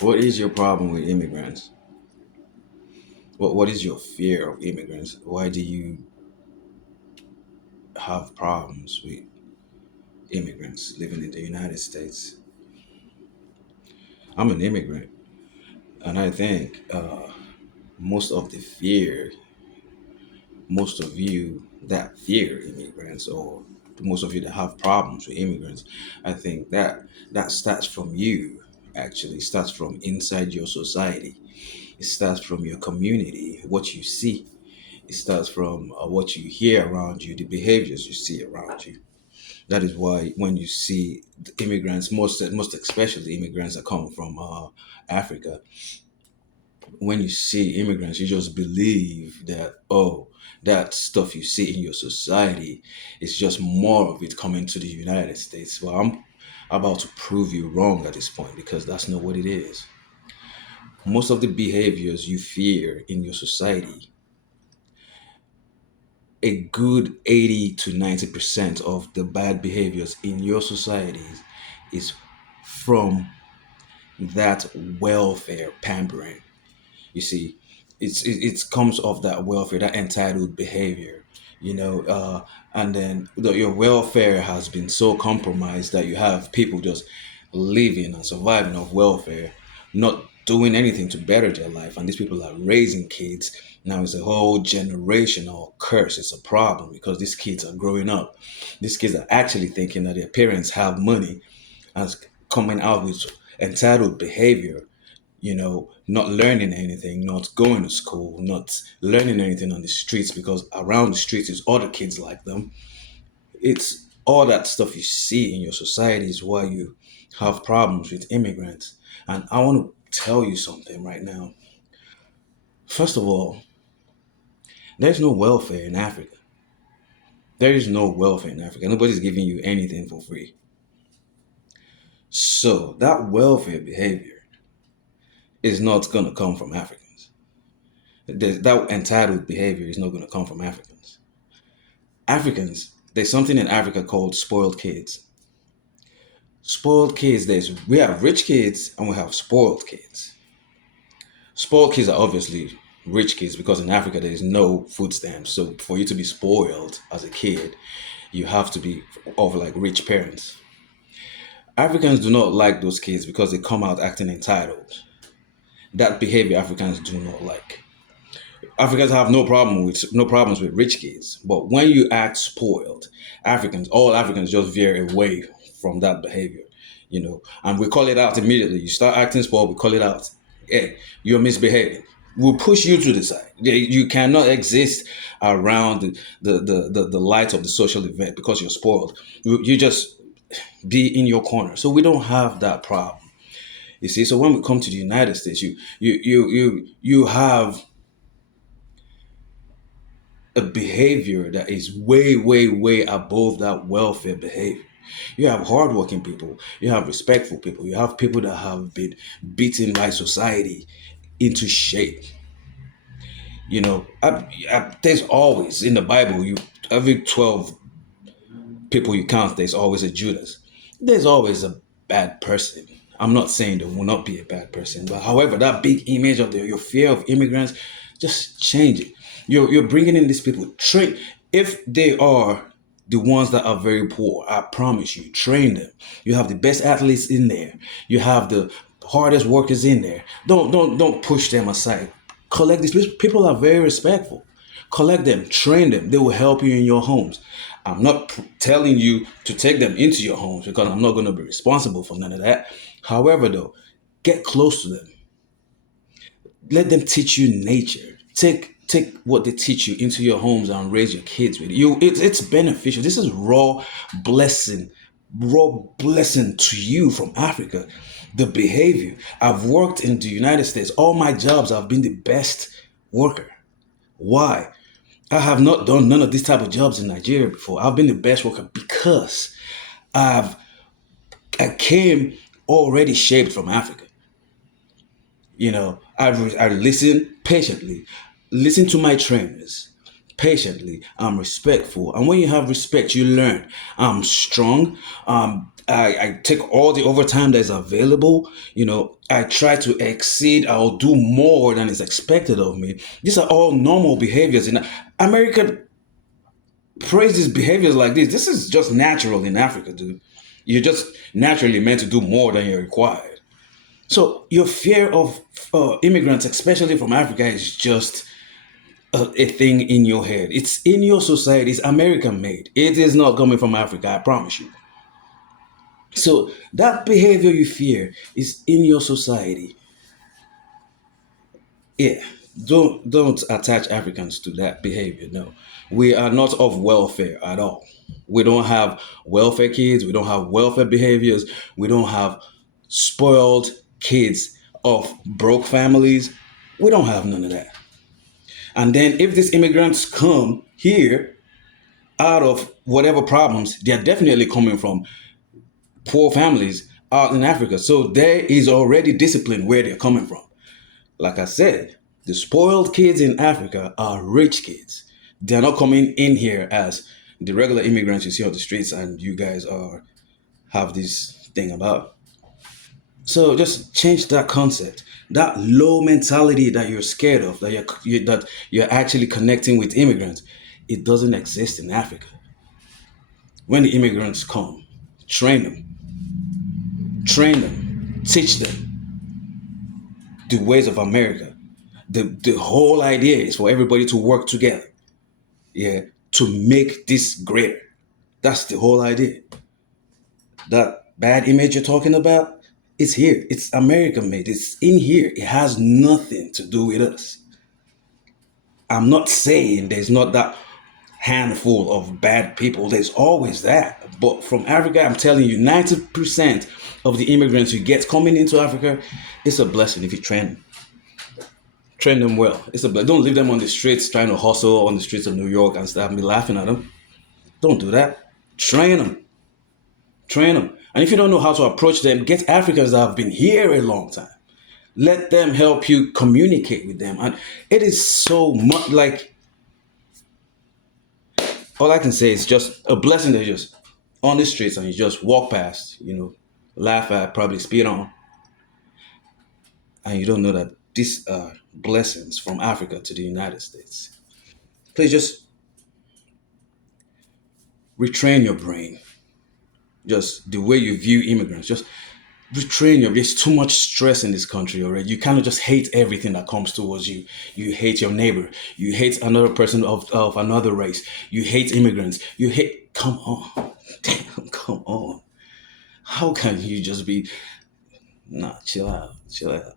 What is your problem with immigrants? What is your fear of immigrants? Why do you have problems with immigrants living in the United States? I'm an immigrant, and I think most of the fear, most of you that fear immigrants, or most of you that have problems with immigrants, I think that starts from you. Actually, starts from inside your society. It starts from your community, what you see. It starts from what you hear around you, the behaviors you see around you. That is why when you see the immigrants, most especially immigrants that come from Africa, when you see immigrants, you just believe that, oh, that stuff you see in your society is just more of it coming to the United States. Well, I'm about to prove you wrong at this point because that's not what it is. Most of the behaviors you fear in your society, a good 80 to 90% of the bad behaviors in your societies is from that welfare pampering. You see, it comes off that welfare, that entitled behavior, you know, and then your welfare has been so compromised that you have people just living and surviving off welfare, not doing anything to better their life. And these people are raising kids. Now it's a whole generational curse. It's a problem because these kids are growing up. These kids are actually thinking that their parents have money and coming out with entitled behavior, not learning anything, not going to school, not learning anything on the streets because around the streets is other kids like them. It's all that stuff you see in your society is why you have problems with immigrants. And I want to tell you something right now. First of all, there's no welfare in Africa. There is no welfare in Africa. Nobody's giving you anything for free. So that welfare behavior is not going to come from Africans. That entitled behavior is not going to come from Africans. Africans, there's something in Africa called spoiled kids. Spoiled kids, we have rich kids and we have spoiled kids. Spoiled kids are obviously rich kids because in Africa there is no food stamps. So for you to be spoiled as a kid, you have to be of like rich parents. Africans do not like those kids because they come out acting entitled. That behavior Africans do not like. Africans have no problems with rich kids, but when you act spoiled, all Africans just veer away from that behavior, and we call it out immediately. You start acting spoiled, we call it out. Hey, you're misbehaving. We'll push you to the side. You cannot exist around the light of the social event because you're spoiled. You just be in your corner. So we don't have that problem. You see, so when we come to the United States, you have a behavior that is way, way, way above that welfare behavior. You have hardworking people, you have respectful people, you have people that have been beaten by society into shape. There's always in the Bible, you every 12 people you count, there's always a Judas. There's always a bad person. I'm not saying there will not be a bad person, but however, that big image of your fear of immigrants, just change it. You're bringing in these people. Train if they are the ones that are very poor. I promise you, train them. You have the best athletes in there. You have the hardest workers in there. Don't push them aside. Collect these people are very respectful. Collect them, train them. They will help you in your homes. I'm not telling you to take them into your homes because I'm not going to be responsible for none of that. However, though, get close to them. Let them teach you nature. Take what they teach you into your homes and raise your kids with you. It's beneficial. This is raw blessing to you from Africa. The behavior. I've worked in the United States. All my jobs, I've been the best worker. Why? I have not done none of these type of jobs in Nigeria before. I've been the best worker because I've I came already shaped from Africa. I listen patiently, listen to my trainers, patiently. I'm respectful. And when you have respect, you learn. I'm strong. I take all the overtime that's available. I try to exceed. I'll do more than is expected of me. These are all normal behaviors. In America praises behaviors like this. This is just natural in Africa, dude. You're just naturally meant to do more than you're required. So your fear of immigrants, especially from Africa, is just a thing in your head. It's in your society. It's American made. It is not coming from Africa, I promise you. So that behavior you fear is in your society. Yeah. Don't attach Africans to that behavior. No. We are not of welfare at all. We don't have welfare kids. We don't have welfare behaviors. We don't have spoiled kids of broke families. We don't have none of that. And then if these immigrants come here out of whatever problems, they're definitely coming from poor families out in Africa. So there is already discipline where they're coming from. Like I said, the spoiled kids in Africa are rich kids. They're not coming in here as the regular immigrants you see on the streets and you guys are have this thing about. So just change that concept. That low mentality that you're scared of, that you're actually connecting with immigrants, it doesn't exist in Africa. When the immigrants come, train train them, teach them the ways of America. The whole idea is for everybody to work together, yeah, to make this greater. That's the whole idea. That bad image you're talking about, it's here. It's American made. It's in here. It has nothing to do with us. I'm not saying there's not that handful of bad people. There's always that. But from Africa, I'm telling you, 90% of the immigrants you get coming into Africa, it's a blessing if you train them. Train them well. It's a blessing. Don't leave them on the streets trying to hustle on the streets of New York and stuff and be laughing at them. Don't do that. Train them. Train them. And if you don't know how to approach them, get Africans that have been here a long time. Let them help you communicate with them. And it is so much like, all I can say is just a blessing that you just on the streets and you just walk past, laugh at, probably spit on, and you don't know that these are blessings from Africa to the United States. Please just retrain your brain. Just the way you view immigrants. Just retrain your. There's too much stress in this country already. You kind of just hate everything that comes towards you. You hate your neighbor. You hate another person of another race. You hate immigrants. You hate. Come on, damn, come on. How can you just be? Nah, chill out, chill out.